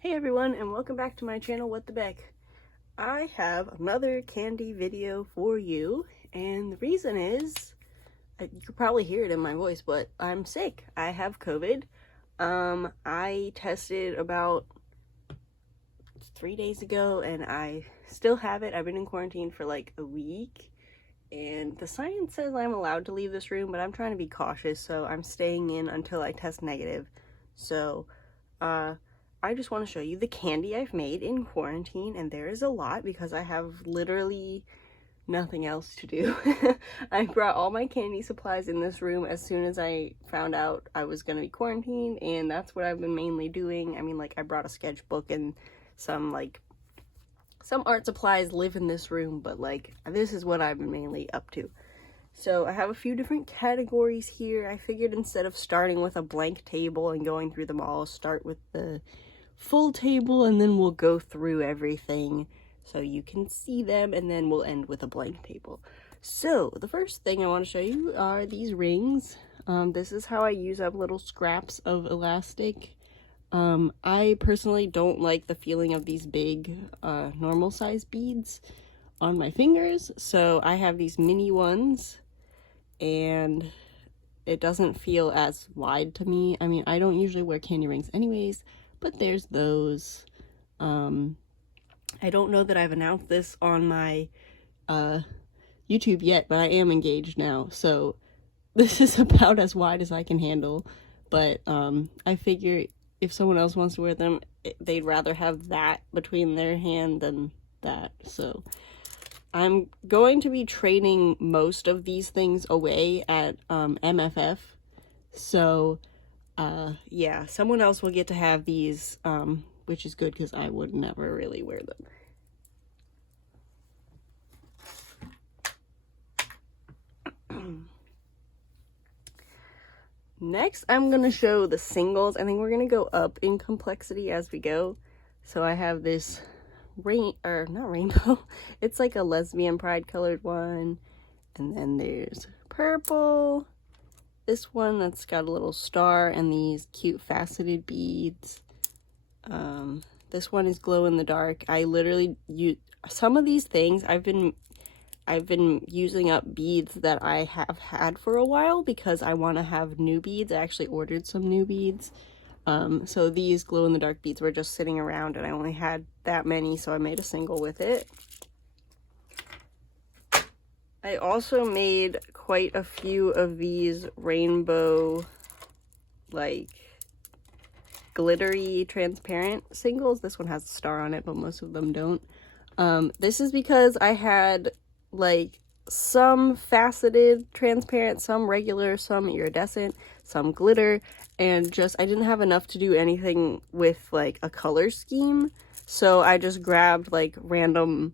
Hey everyone, and welcome back to my channel, What the Beck. I have another candy video for you, and the reason is, you could probably hear it in my voice, but I'm sick. I have COVID. I tested about 3 days ago, and I still have it. I've been in quarantine for like a week, and the science says I'm allowed to leave this room, but I'm trying to be cautious, so I'm staying in until I test negative. So, I just want to show you the candy I've made in quarantine, and there is a lot because I have literally nothing else to do. I brought all my candy supplies in this room as soon as I found out I was going to be quarantined, and that's what I've been mainly doing. I mean, like, I brought a sketchbook and some art supplies live in this room, but like, this is what I've been mainly up to. So I have a few different categories here. I figured instead of starting with a blank table and going through them all, start with the full table and then we'll go through everything so you can see them, and then we'll end with a blank table. So the first thing I want to show you are these rings. This is how I use up little scraps of elastic. I personally don't like the feeling of these big normal size beads on my fingers, so I have these mini ones, and it doesn't feel as wide to me. I mean, I don't usually wear candy rings anyways, but there's those. I don't know that I've announced this on my YouTube yet, but I am engaged now, so this is about as wide as I can handle. But I figure if someone else wants to wear them, they'd rather have that between their hand than that. So I'm going to be trading most of these things away at MFF. So yeah, someone else will get to have these, which is good because I would never really wear them. Next, I'm going to show the singles. I think we're going to go up in complexity as we go. So I have this not rainbow. It's like a lesbian pride colored one. And then there's purple. This one that's got a little star and these cute faceted beads. This one is glow in the dark. I literally use some of these things. I've been using up beads that I have had for a while because I want to have new beads. I actually ordered some new beads. So these glow in the dark beads were just sitting around and I only had that many, so I made a single with it. I also made quite a few of these rainbow, like, glittery transparent singles. This one has a star on it, but most of them don't. This is because I had like some faceted transparent, some regular, some iridescent, some glitter, and just I didn't have enough to do anything with like a color scheme, so I just grabbed like random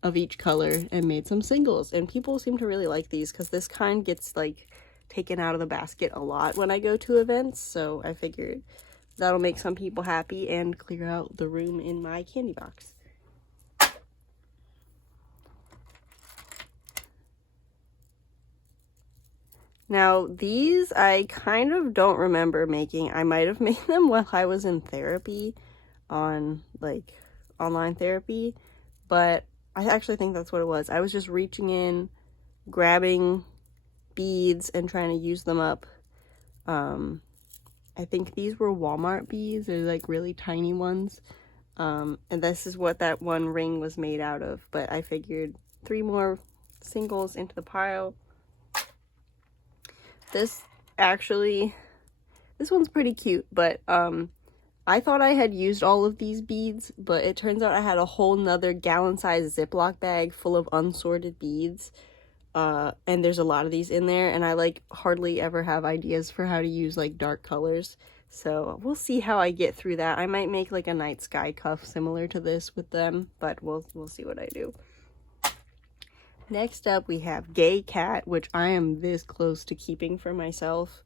of each color and made some singles. And people seem to really like these because this kind gets like taken out of the basket a lot when I go to events, so I figured that'll make some people happy and clear out the room in my candy box. Now, these I kind of don't remember making. I might have made them while I was in therapy, on like online therapy, but I actually think that's what it was. I was just reaching in, grabbing beads and trying to use them up. I think these were Walmart beads. They're like really tiny ones. And this is what that one ring was made out of, but I figured 3 more singles into the pile. This one's pretty cute, but I thought I had used all of these beads, but it turns out I had a whole nother gallon-sized Ziploc bag full of unsorted beads, and there's a lot of these in there, and I like hardly ever have ideas for how to use like dark colors, so we'll see how I get through that. I might make like a night sky cuff similar to this with them, but we'll see what I do. Next up, we have Gay Cat, which I am this close to keeping for myself.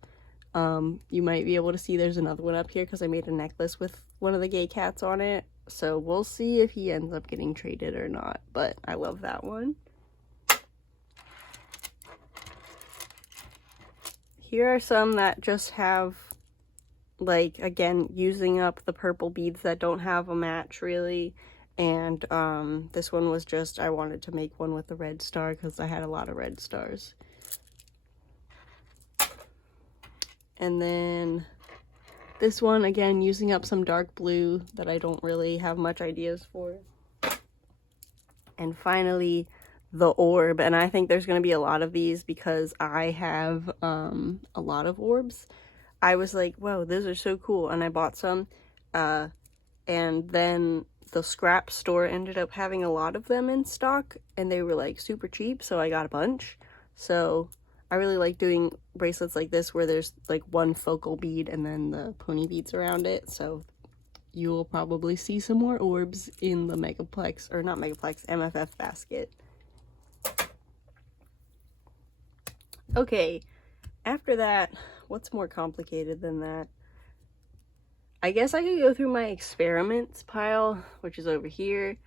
You might be able to see there's another one up here because I made a necklace with one of the gay cats on it. So we'll see if he ends up getting traded or not, but I love that one. Here are some that just have like, again, using up the purple beads that don't have a match really. And this one was just, I wanted to make one with the red star because I had a lot of red stars. And then this one, again, using up some dark blue that I don't really have much ideas for. And finally, the orb. And I think there's going to be a lot of these because I have a lot of orbs. I was like, whoa, those are so cool. And I bought some. And then the scrap store ended up having a lot of them in stock. And they were like super cheap. So I got a bunch. So I really like doing bracelets like this where there's like one focal bead and then the pony beads around it. So you will probably see some more orbs in the Megaplex, or not Megaplex, MFF basket. Okay, after that, what's more complicated than that? I guess I could go through my experiments pile, which is over here.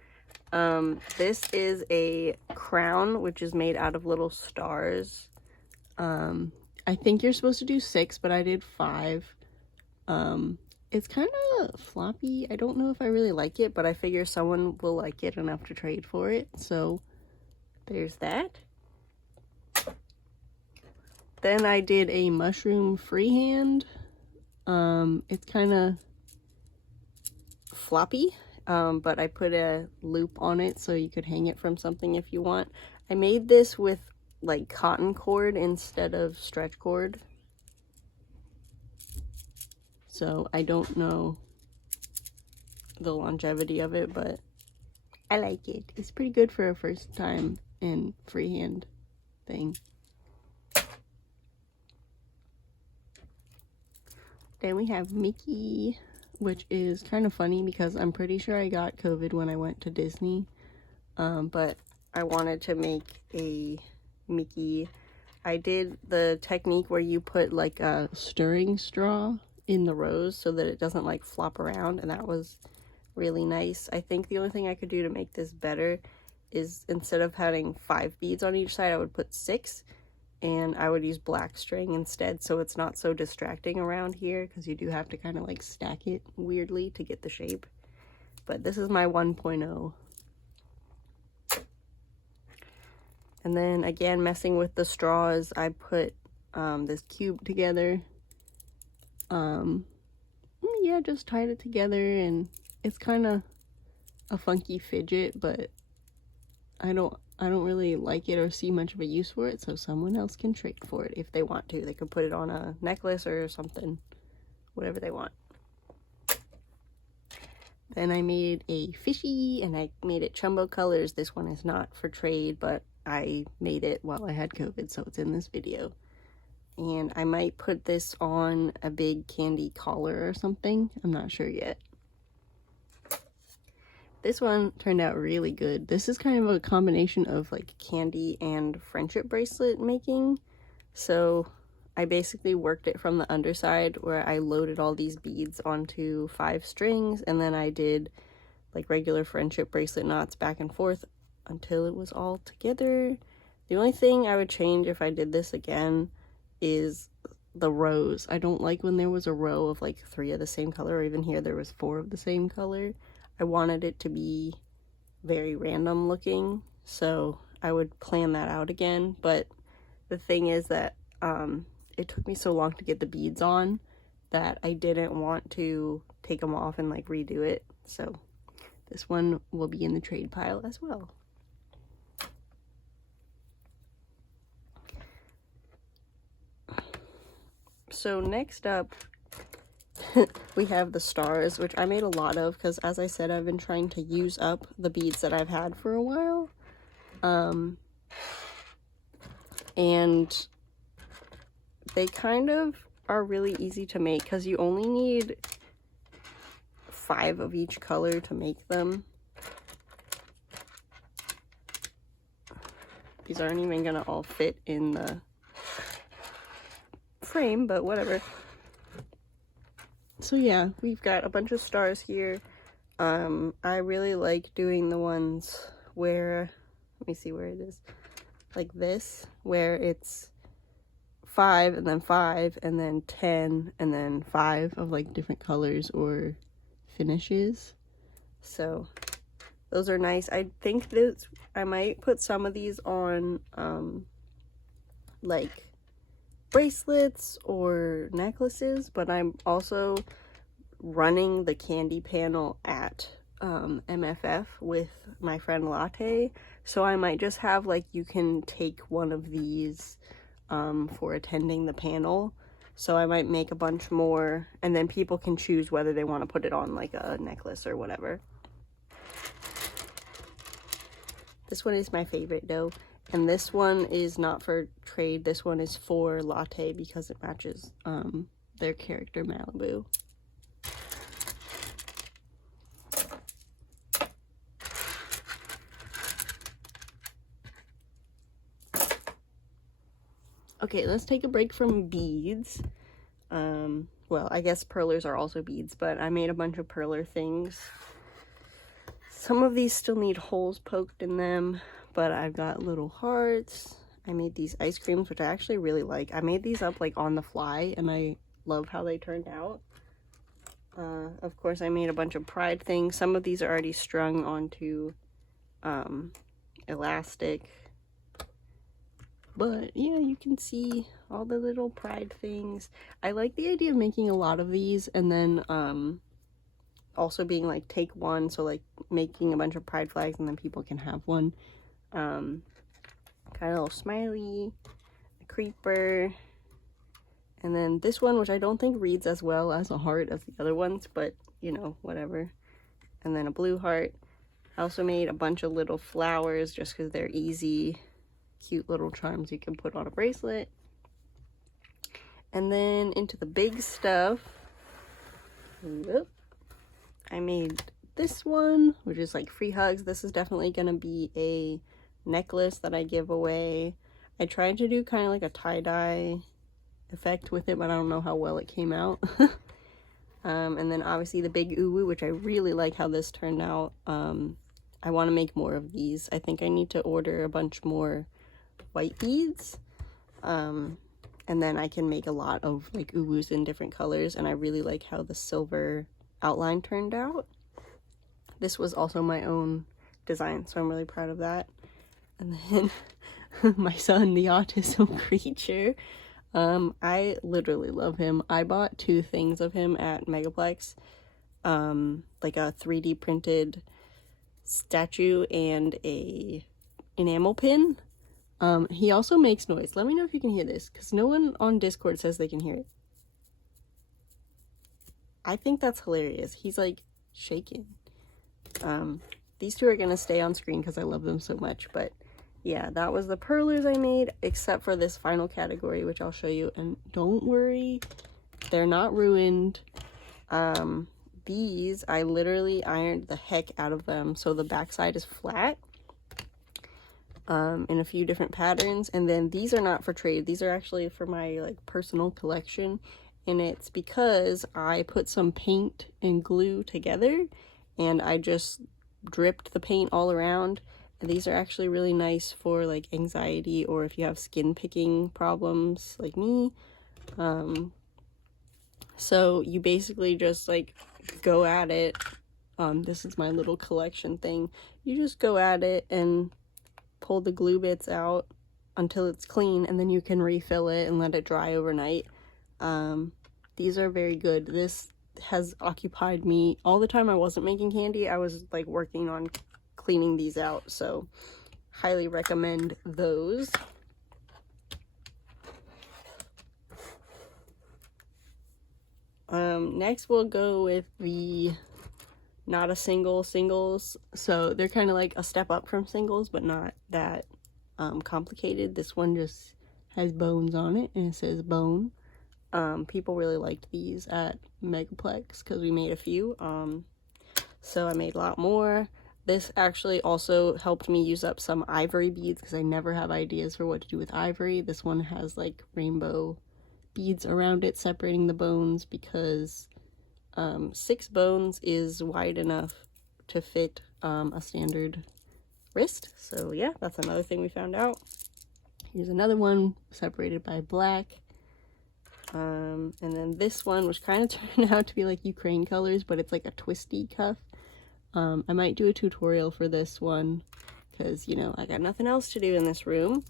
This is a crown, which is made out of little stars. I think you're supposed to do 6, but I did 5. It's kind of floppy. I don't know if I really like it, but I figure someone will like it enough to trade for it. So there's that. Then I did a mushroom freehand. It's kind of floppy, but I put a loop on it so you could hang it from something if you want. I made this with like cotton cord instead of stretch cord. So I don't know the longevity of it, but I like it. It's pretty good for a first time and freehand thing. Then we have Mickey, which is kind of funny because I'm pretty sure I got COVID when I went to Disney. But I wanted to make a Mickey. I did the technique where you put like a stirring straw in the rose so that it doesn't like flop around, and that was really nice. I think the only thing I could do to make this better is instead of having 5 beads on each side, I would put 6, and I would use black string instead so it's not so distracting around here, because you do have to kind of like stack it weirdly to get the shape. But this is my 1.0. And then again, messing with the straws, I put this cube together. Yeah, just tied it together, and it's kind of a funky fidget, but I don't really like it or see much of a use for it, so someone else can trade for it if they want to. They could put it on a necklace or something, whatever they want. Then I made a fishy, and I made it Chumbo colors. This one is not for trade, but I made it while I had COVID, so it's in this video. And I might put this on a big candy collar or something. I'm not sure yet. This one turned out really good. This is kind of a combination of like candy and friendship bracelet making. So I basically worked it from the underside where I loaded all these beads onto 5 strings, and then I did like regular friendship bracelet knots back and forth until it was all together. The only thing I would change if I did this again is the rows. I don't like when there was a row of like 3 of the same color, or even here there was 4 of the same color. I wanted it to be very random looking, so I would plan that out again. But the thing is that it took me so long to get the beads on that I didn't want to take them off and like redo it. So this one will be in the trade pile as well. So next up, we have the stars, which I made a lot of because, as I said, I've been trying to use up the beads that I've had for a while. And they kind of are really easy to make because you only need 5 of each color to make them. These aren't even gonna all fit in the frame, but whatever. So yeah, we've got a bunch of stars here. I really like doing the ones where, let me see where it is, like this, where it's 5 and then 5 and then 10 and then 5 of like different colors or finishes. So those are nice. I think that I might put some of these on like bracelets or necklaces, but I'm also running the candy panel at MFF with my friend Latte, so I might just have like, you can take one of these for attending the panel. So I might make a bunch more, and then people can choose whether they want to put it on like a necklace or whatever. This one is my favorite though, and this one is not for trade. This one is for Latte because it matches their character Malibu. Okay, let's take a break from beads. Well, I guess perlers are also beads, but I made a bunch of perler things. Some of these still need holes poked in them, but I've got little hearts. I made these ice creams, which I actually really like. I made these up like on the fly, and I love how they turned out. Of course, I made a bunch of pride things. Some of these are already strung onto elastic. But yeah, you can see all the little pride things. I like the idea of making a lot of these and then also being like, take one, so like making a bunch of pride flags and then people can have one. Kind of a little smiley, a creeper, and then this one, which I don't think reads as well as a heart as the other ones, but you know, whatever. And then a blue heart. I also made a bunch of little flowers just because they're easy, cute little charms you can put on a bracelet. And then into the big stuff, I made this one, which is like free hugs. This is definitely gonna be a necklace that I give away. I tried to do kind of like a tie-dye effect with it, but I don't know how well it came out. And then obviously the big uwu, which I really like how this turned out. I want to make more of these. I think I need to order a bunch more white beads, and then I can make a lot of like uwus in different colors, and I really like how the silver outline turned out. This was also my own design, so I'm really proud of that. And then my son, the autism creature, I literally love him. I bought 2 things of him at Megaplex, like a 3D printed statue and a enamel pin. He also makes noise. Let me know if you can hear this, because no one on Discord says they can hear it. I think that's hilarious. He's like shaking. These 2 are gonna stay on screen because I love them so much, but yeah, that was the perlers I made, except for this final category, which I'll show you. And don't worry, they're not ruined. These, I literally ironed the heck out of them, so the backside is flat. In a few different patterns, and then these are not for trade. These are actually for my like personal collection, and it's because I put some paint and glue together and I just dripped the paint all around. And these are actually really nice for like anxiety or if you have skin picking problems like me. So you basically just like go at it. This is my little collection thing. You just go at it and pull the glue bits out until it's clean, and then you can refill it and let it dry overnight. These are very good. This has occupied me all the time I wasn't making candy. I was like working on cleaning these out, so highly recommend those. Next we'll go with the not a singles. So they're kind of like a step up from singles, but not that complicated. This one just has bones on it and it says bone. People really liked these at Megaplex because we made a few. So I made a lot more. This actually also helped me use up some ivory beads because I never have ideas for what to do with ivory. This one has like rainbow beads around it separating the bones because 6 bones is wide enough to fit a standard wrist. So yeah, that's another thing we found out. Here's another one separated by black. And then this one, which kind of turned out to be like Ukraine colors, but it's like a twisty cuff. I might do a tutorial for this one because, you know, I got nothing else to do in this room.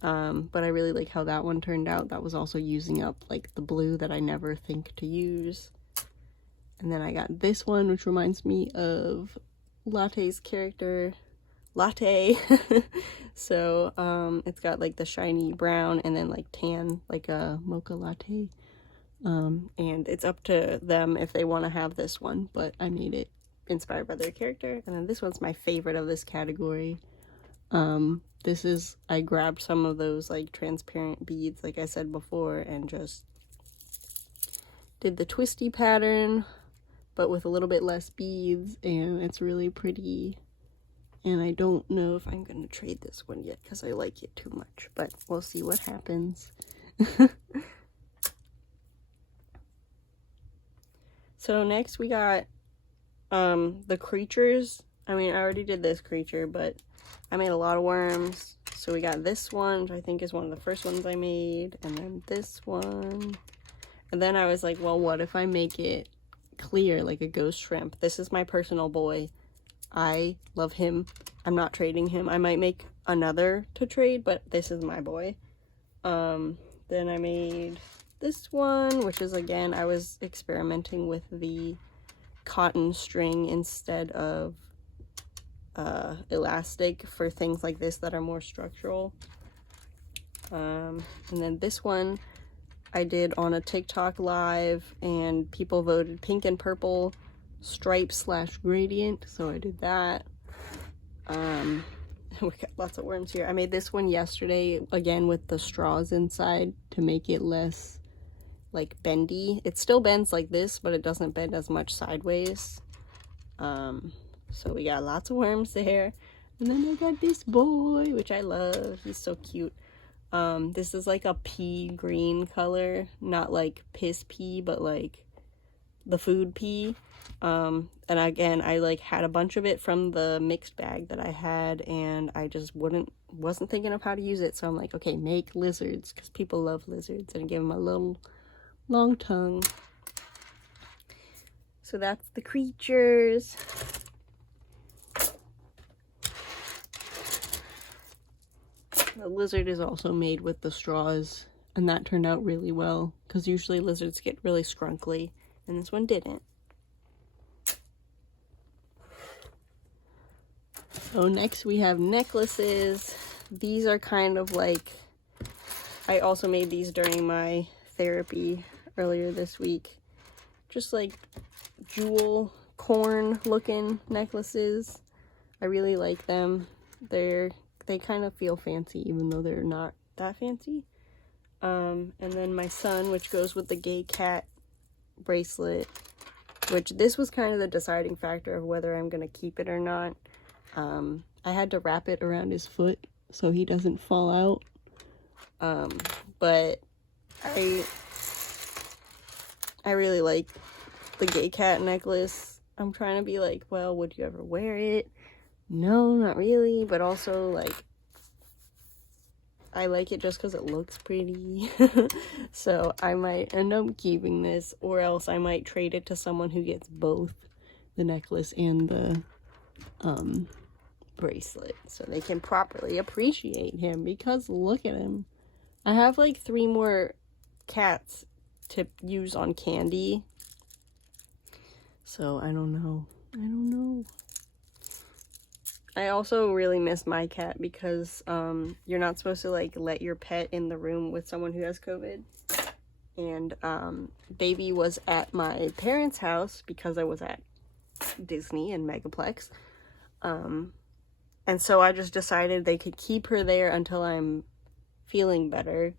But I really like how that one turned out. That was also using up like the blue that I never think to use. And then I got this one, which reminds me of Latte's character, Latte. So, it's got like the shiny brown and then like tan, like a mocha latte. And it's up to them if they want to have this one, but I made it inspired by their character. And then this one's my favorite of this category. This is, I grabbed some of those like transparent beads, like I said before, and just did the twisty pattern, but with a little bit less beads, and it's really pretty. And I don't know if I'm gonna trade this one yet because I like it too much, but we'll see what happens. So next we got the creatures. I mean, I already did this creature, but I made a lot of worms. So we got this one, which I think is one of the first ones I made, and then this one. And then I was like, well, what if I make it clear, like a ghost shrimp? This is my personal boy. I love him. I'm not trading him. I might make another to trade, but this is my boy. Then I made this one, which is, again, I was experimenting with the cotton string instead of elastic for things like this that are more structural. And then this one I did on a TikTok live, and people voted pink and purple stripe / gradient, so I did that. We got lots of worms here. I made this one yesterday, again with the straws inside to make it less like bendy. It still bends like this, but it doesn't bend as much sideways. So we got lots of worms there. And then I got this boy, which I love. He's so cute. This is like a pea green color, not like piss pea, but like the food pea. And again, I like had a bunch of it from the mixed bag that I had, and I just wasn't thinking of how to use it. So I'm like, okay, make lizards, because people love lizards, and give them a little long tongue. So that's the creatures. The lizard is also made with the straws, and that turned out really well, because usually lizards get really scrunkly, and this one didn't. So next we have necklaces. These are kind of like, I also made these during my therapy earlier this week. Just like jewel corn looking necklaces. I really like them. They kind of feel fancy even though they're not that fancy. And then my son, which goes with the gay cat bracelet, which this was kind of the deciding factor of whether I'm gonna keep it or not. I had to wrap it around his foot so he doesn't fall out. But I really like the gay cat necklace. I'm trying to be like, well, would you ever wear it? No, not really, but also like I like it just because it looks pretty. So I might end up keeping this, or else I might trade it to someone who gets both the necklace and the bracelet, so they can properly appreciate him, because look at him. I have like 3 more cats to use on Kandi, so I don't know. I also really miss my cat, because you're not supposed to like let your pet in the room with someone who has COVID. And baby was at my parents' house because I was at Disney and Megaplex. And so I just decided they could keep her there until I'm feeling better.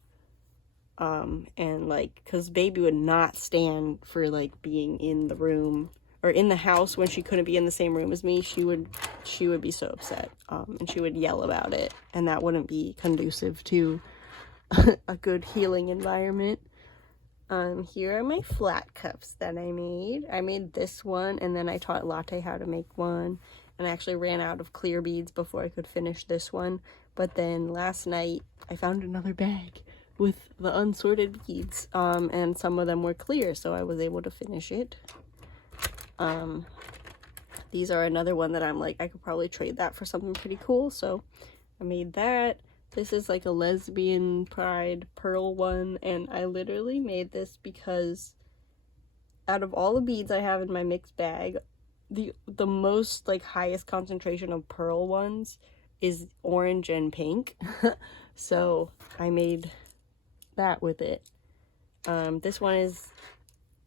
And like, cause baby would not stand for like being in the room or in the house when she couldn't be in the same room as me. She would be so upset. And she would yell about it, and that wouldn't be conducive to a good healing environment. Here are my flat cups that I made. I made this one, and then I taught Latte how to make one. And I actually ran out of clear beads before I could finish this one. But then last night, I found another bag. with the unsorted beads, and some of them were clear, so I was able to finish it. These are another one that I'm like, I could probably trade that for something pretty cool, so I made that. This is like a lesbian pride pearl one, and I literally made this because out of all the beads I have in my mixed bag, the most like highest concentration of pearl ones is orange and pink. So I made that with it. This one is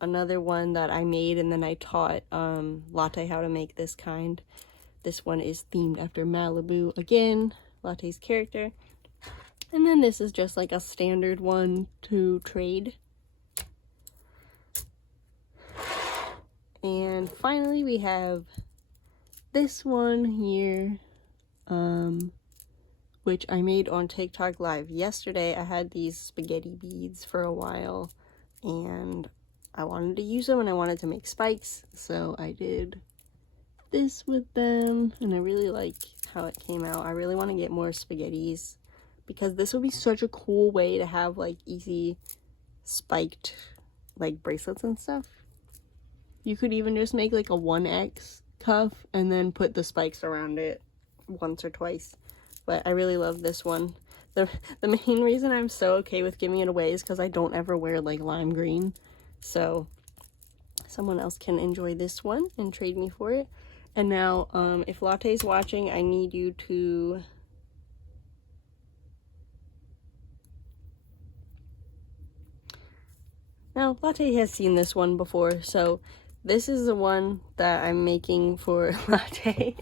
another one that I made, and then I taught Latte how to make this kind. This one is themed after Malibu again, Latte's character. And then this is just like a standard one to trade. And finally we have this one here, which I made on TikTok Live yesterday. I had these spaghetti beads for a while, and I wanted to use them, and I wanted to make spikes, so I did this with them, and I really like how it came out. I really want to get more spaghettis, because this would be such a cool way to have like easy spiked like bracelets and stuff. You could even just make like a 1X cuff and then put the spikes around it once or twice. But I really love this one. The main reason I'm so okay with giving it away is because I don't ever wear like lime green. So someone else can enjoy this one and trade me for it. And now if Latte's watching, I need you to now Latte has seen this one before, so this is the one that I'm making for Latte.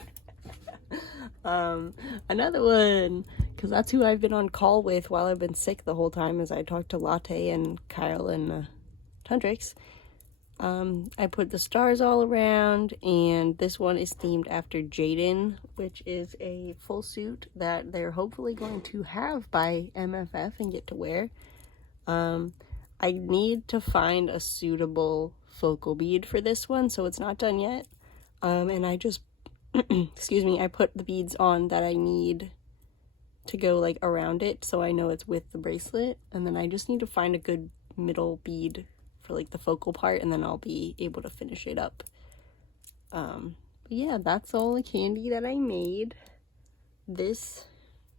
Another one, because that's who I've been on call with while I've been sick the whole time, as I talked to Latte and Kyle and Tundrix. I put the stars all around, and this one is themed after Jaden, which is a full suit that they're hopefully going to have by MFF and get to wear. I need to find a suitable focal bead for this one, so it's not done yet. And I just excuse me, I put the beads on that I need to go like around it, so I know it's with the bracelet, and then I just need to find a good middle bead for like the focal part, and then I'll be able to finish it up. But yeah, that's all the candy that I made this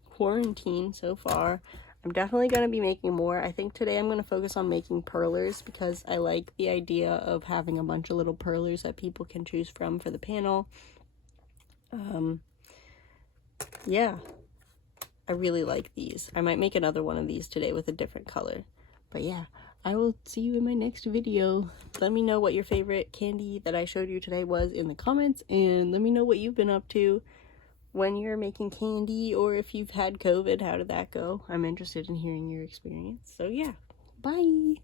quarantine so far. I'm definitely going to be making more. I think today I'm going to focus on making perlers, because I like the idea of having a bunch of little perlers that people can choose from for the panel. Yeah, I really like these. I might make another one of these today with a different color. But yeah, I will see you in my next video. Let me know what your favorite candy that I showed you today was in the comments, and let me know what you've been up to when you're making candy, or if you've had COVID, how did that go? I'm interested in hearing your experience. So yeah, bye!